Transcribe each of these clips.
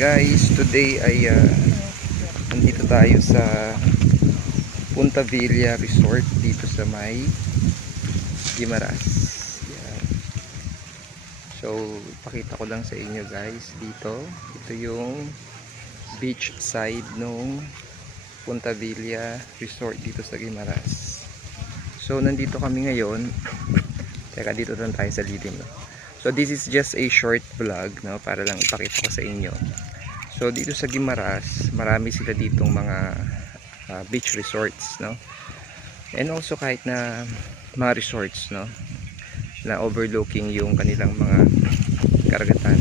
Guys, today ay nandito tayo sa Punta Villa Resort dito sa may Guimaras. Yan. So, pakita ko lang sa inyo guys dito. Ito yung beach side nung Punta Villa Resort dito sa Guimaras. So, nandito kami ngayon. Teka, dito lang tayo sa lilim. So, this is just a short vlog, no, para lang ipakita ko sa inyo. So dito sa Guimaras, marami sila ditong mga beach resorts, no? And also kahit na mga resorts, no, na overlooking yung kanilang mga karagatan.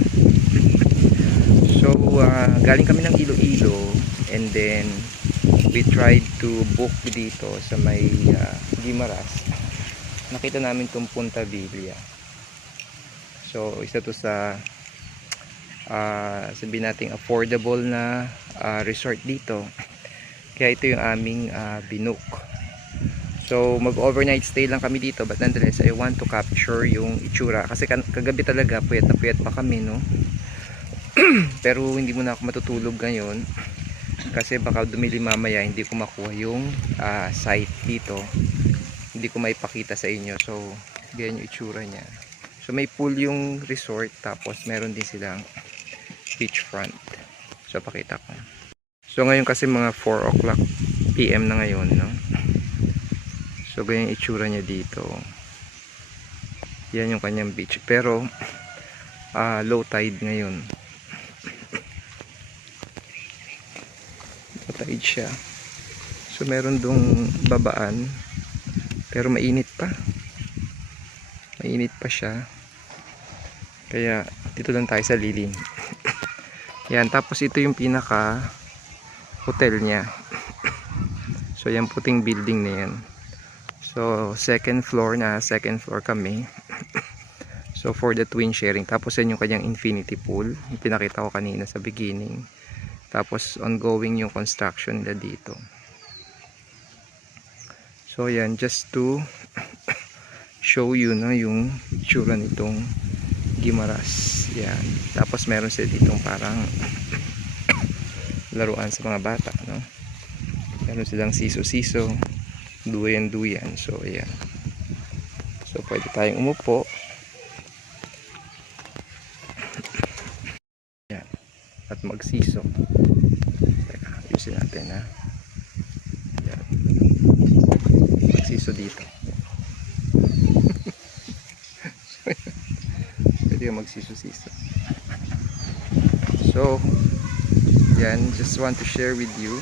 So galing kami ng Iloilo, and then we tried to book dito sa may Guimaras. Nakita namin tong Punta Villa. So isa to sa sabihin natin affordable na resort dito, kaya ito yung aming binook. So mag overnight stay lang kami dito, but nonetheless I want to capture yung itsura kasi kagabi talaga puyat na puyat pa kami, no. Pero hindi muna ako matutulog ngayon kasi baka dumilim mamaya, hindi ko makuha yung site dito, hindi ko maipakita sa inyo. So ganyan yung itsura niya. So may pool yung resort, tapos meron din silang beachfront. So pakita ko. So ngayon kasi mga 4 o'clock PM na ngayon, no? So ganyan itsura niya dito. Yan yung kanyang beach. Pero low tide ngayon. Low tide siya. So meron dong babaan, pero mainit pa. Mainit pa siya. Kaya dito lang tayo sa lilim. Yan, tapos ito yung pinaka hotel niya. So yan puting building na yan. So second floor kami. So for the twin sharing. Tapos yan yung kanyang infinity pool, yung pinakita ko kanina sa beginning. Tapos ongoing yung construction nila dito. So yan, just to show you, no, yung tsura nitong Guimaras. Yan. Tapos meron sila ditong parang laruan sa mga bata, no? Meron silang siso-siso, duyan-duyan. So ayan. So pwede tayong umupo. Yan. At magsiso. Teka, ayusin natin, ha. Yan. Magsiso dito. Pwede magsiso-siso. So yan, just want to share with you.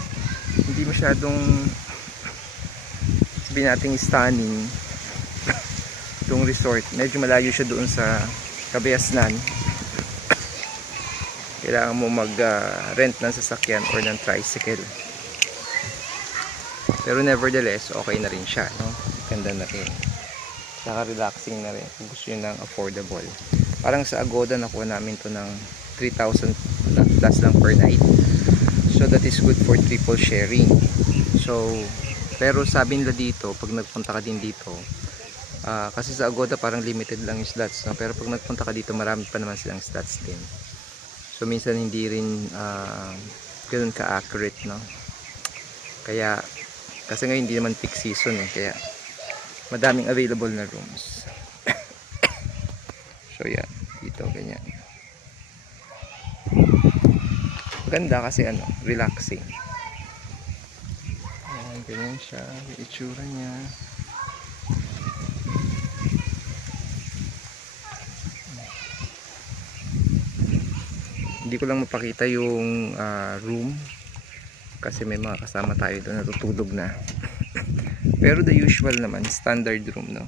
Hindi masyadong sabihin natin stunning itong resort. Medyo malayo siya doon sa Kabayasnan. Kailangan mo mag rent ng sasakyan or ng tricycle. Pero nevertheless, okay na rin siya, no? Ganda na rin. Saka relaxing na rin kung gusto nyo ng affordable. Parang sa Agoda nakuha namin to ng 3,000 plus lang per night. So that is good for triple sharing. So pero sabi nila dito, pag nagpunta ka din dito, kasi sa Agoda parang limited lang yung slots, no? Pero pag nagpunta ka dito, marami pa naman silang slots din. So minsan hindi rin ganoon ka-accurate, no? Kaya kasi ngayon hindi naman peak season, eh, kaya madaming available na rooms. So yan, dito ganyan. Maganda kasi ano, relaxing. Ayan, ganyan siya, yung itsura niya. Hindi ko lang mapakita yung room kasi may mga kasama tayo doon, natutulog na. Pero the usual naman, standard room, no?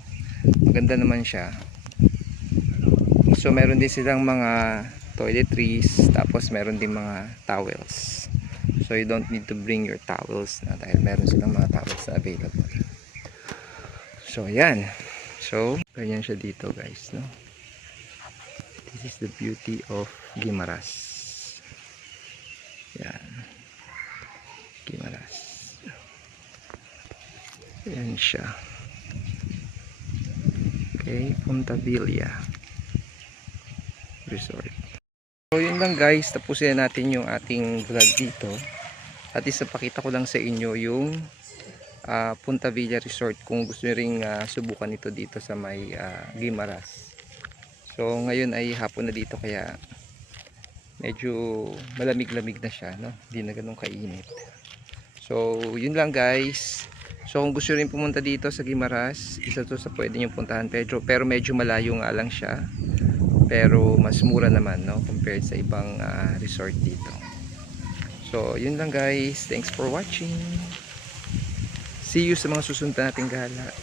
Maganda naman siya. So meron din silang mga toiletries, tapos meron din mga towels. So you don't need to bring your towels na, dahil meron silang mga towels na available. So yan. So ganyan siya dito guys, no? This is the beauty of Guimaras. Yan. Guimaras. Yan siya. Okay, Punta Villa Resort. So yun lang guys, tapusin na natin yung ating vlog dito. At isa pakita ko lang sa inyo yung Punta Villa Resort kung gusto nyo ring subukan ito dito sa may Guimaras. So ngayon ay hapon na dito kaya medyo malamig-lamig na siya, no? Hindi na ganun kainit. So yun lang guys. So kung gusto rin pumunta dito sa Guimaras, isa to sa pwede nyo puntahan, pero medyo malayo nga lang siya. Pero mas mura naman, no, compared sa ibang resort dito. So yun lang guys, thanks for watching. See you sa mga susunod nating gala.